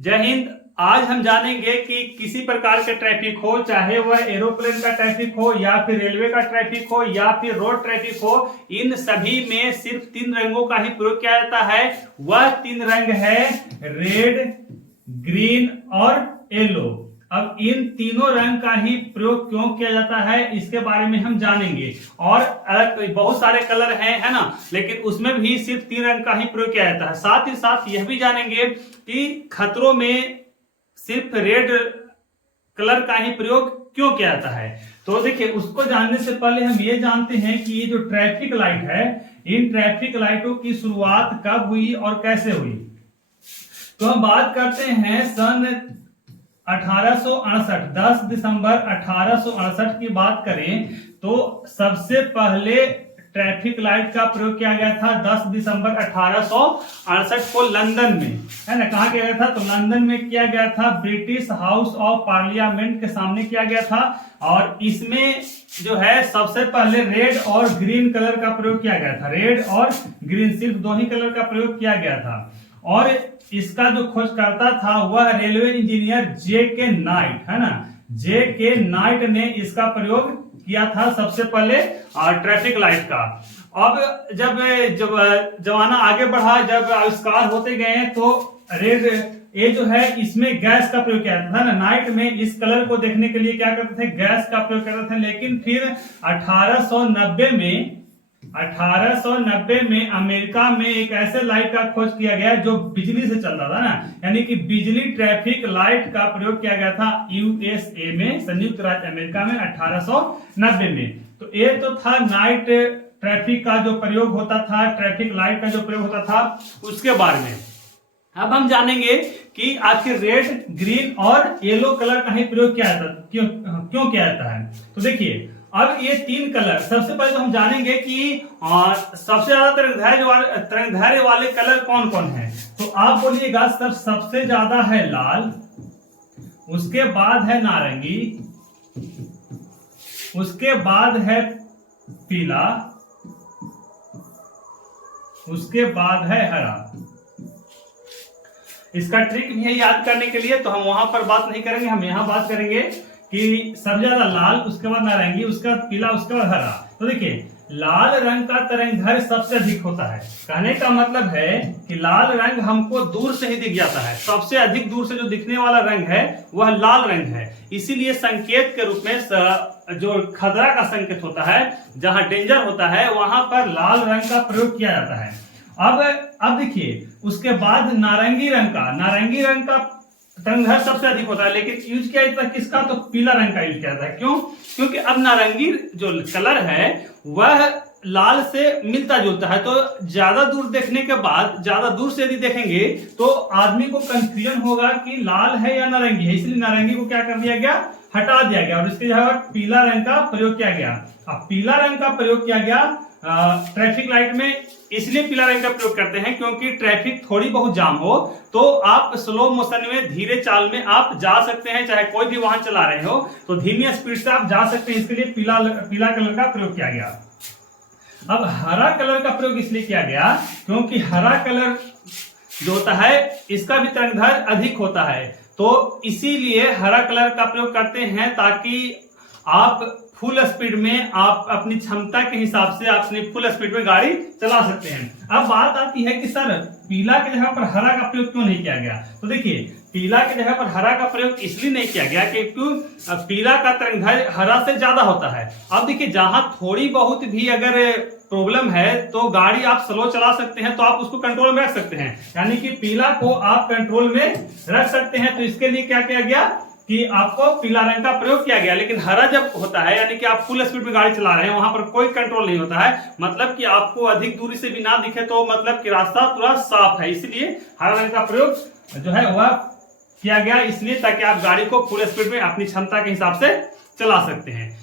जय हिंद। आज हम जानेंगे कि किसी प्रकार का ट्रैफिक हो, चाहे वह एरोप्लेन का ट्रैफिक हो या फिर रेलवे का ट्रैफिक हो या फिर रोड ट्रैफिक हो, इन सभी में सिर्फ 3 रंगों का ही प्रयोग किया जाता है। वह 3 रंग है रेड, ग्रीन और येलो। अब इन तीनों रंग का ही प्रयोग क्यों किया जाता है इसके बारे में हम जानेंगे। और बहुत सारे कलर हैं, है ना, लेकिन उसमें भी सिर्फ 3 रंग का ही प्रयोग किया जाता है। साथ ही साथ यह भी जानेंगे कि खतरों में सिर्फ रेड कलर का ही प्रयोग क्यों किया जाता है। तो देखिए, उसको जानने से पहले हम ये जानते हैं कि ये जो ट्रैफिक लाइट है, इन ट्रैफिक लाइटों की शुरुआत कब हुई और कैसे हुई। तो हम बात करते हैं सन 1868, 10 दिसंबर 1868 की बात करें तो सबसे पहले ट्रैफिक लाइट का प्रयोग किया गया था 10 दिसंबर 1868 को लंदन में, है ना। कहा किया गया था? तो लंदन में किया गया था, ब्रिटिश हाउस ऑफ पार्लियामेंट के सामने किया गया था। और इसमें जो है सबसे पहले रेड और ग्रीन कलर का प्रयोग किया गया था। रेड और ग्रीन, सिर्फ 2 ही कलर का प्रयोग किया गया था। और इसका जो खोजकर्ता था वह रेलवे इंजीनियर जे.के. नाइट, है ना। जे.के. नाइट ने इसका प्रयोग किया था सबसे पहले ट्रैफिक लाइट का। अब जब जमाना आगे बढ़ा, जब आविष्कार होते गए तो रेड ये जो है इसमें गैस का प्रयोग किया था ना। नाइट में इस कलर को देखने के लिए क्या करते थे? गैस का प्रयोग करते थे। लेकिन फिर 1890 में अमेरिका में एक ऐसे लाइट का खोज किया गया जो बिजली से चलता था ना, यानी कि बिजली ट्रैफिक लाइट का प्रयोग किया गया था यूएसए में, संयुक्त राज्य अमेरिका में 1890 में। तो ये तो था नाइट ट्रैफिक का जो प्रयोग होता था, ट्रैफिक लाइट का जो प्रयोग होता था उसके बारे में। अब हम जानेंगे कि आखिर रेड, ग्रीन और येलो कलर का ही प्रयोग किया जाता क्यों किया जाता है। तो देखिए, अब ये 3 कलर, सबसे पहले तो हम जानेंगे कि सबसे ज्यादा तरंगदैर्घ्य वाले कलर कौन कौन है। तो आप बोलिएगा सर, सबसे ज्यादा है लाल, उसके बाद है नारंगी, उसके बाद है पीला, उसके बाद है हरा। इसका ट्रिक भी है याद करने के लिए, तो हम वहां पर बात नहीं करेंगे, हम यहां बात करेंगे कि सबसे ज्यादा लाल, उसके बाद नारंगी, उसके बाद पीला, उसके बाद हरा। तो देखिए, लाल रंग का तरंगदैर्घ्य सबसे अधिक होता है। कहने का मतलब है कि लाल रंग हमको दूर से ही दिख जाता है। सबसे अधिक दूर से जो दिखने वाला रंग है वह लाल रंग है। इसीलिए संकेत के रूप में जो खतरा का संकेत होता है, जहां डेंजर होता है, वहां पर लाल रंग का प्रयोग किया जाता है। अब देखिए, उसके बाद नारंगी रंग का तरंगदैर्घ्य सबसे अधिक होता है, लेकिन यूज किया जाता है किसका? तो पीला रंग का यूज किया जाता है। क्यों? क्योंकि अब नारंगी जो कलर है वह लाल से मिलता जुलता है। तो ज्यादा दूर देखने के बाद, ज्यादा दूर से यदि देखेंगे तो आदमी को कंफ्यूजन होगा कि लाल है या नारंगी है, इसलिए नारंगी को क्या कर दिया गया? हटा दिया गया और इसके जगह पीला रंग का प्रयोग किया गया। अब पीला रंग का प्रयोग किया गया ट्रैफिक लाइट में। इसलिए पीला रंग का प्रयोग करते हैं क्योंकि ट्रैफिक थोड़ी बहुत जाम हो तो आप स्लो मोशन में, धीरे चाल में आप जा सकते हैं। चाहे कोई भी वाहन चला रहे हो तो धीमी स्पीड से आप जा सकते हैं, इसके लिए पीला कलर का प्रयोग किया गया। अब हरा कलर का प्रयोग इसलिए किया गया क्योंकि हरा कलर जो होता है इसका भी तरंगदैर्घ्य अधिक होता है। तो इसीलिए हरा कलर का प्रयोग करते हैं ताकि आप फुल स्पीड में, आप अपनी क्षमता के हिसाब से अपनी फुल स्पीड में गाड़ी चला सकते हैं। अब बात आती है कि सर, पीला की जगह पर हरा का प्रयोग क्यों नहीं किया गया। तो देखिए, पीला की जगह पर हरा का प्रयोग इसलिए नहीं किया गया क्योंकि पीला का तरंगदैर्घ्य हरा से ज्यादा होता है। अब देखिए, जहां थोड़ी बहुत भी अगर प्रॉब्लम है तो गाड़ी आप स्लो चला सकते हैं, तो आप उसको कंट्रोल में रख सकते हैं, यानी कि पीला को आप कंट्रोल में रख सकते हैं। तो इसके लिए क्या किया गया कि आपको पीला रंग का प्रयोग किया गया। लेकिन हरा जब होता है, यानी कि आप फुल स्पीड में गाड़ी चला रहे हैं, वहां पर कोई कंट्रोल नहीं होता है, मतलब कि आपको अधिक दूरी से भी ना दिखे तो मतलब कि रास्ता पूरा साफ है। इसलिए हरा रंग का प्रयोग जो है वह किया गया, इसलिए ताकि आप गाड़ी को फुल स्पीड में अपनी क्षमता के हिसाब से चला सकते हैं।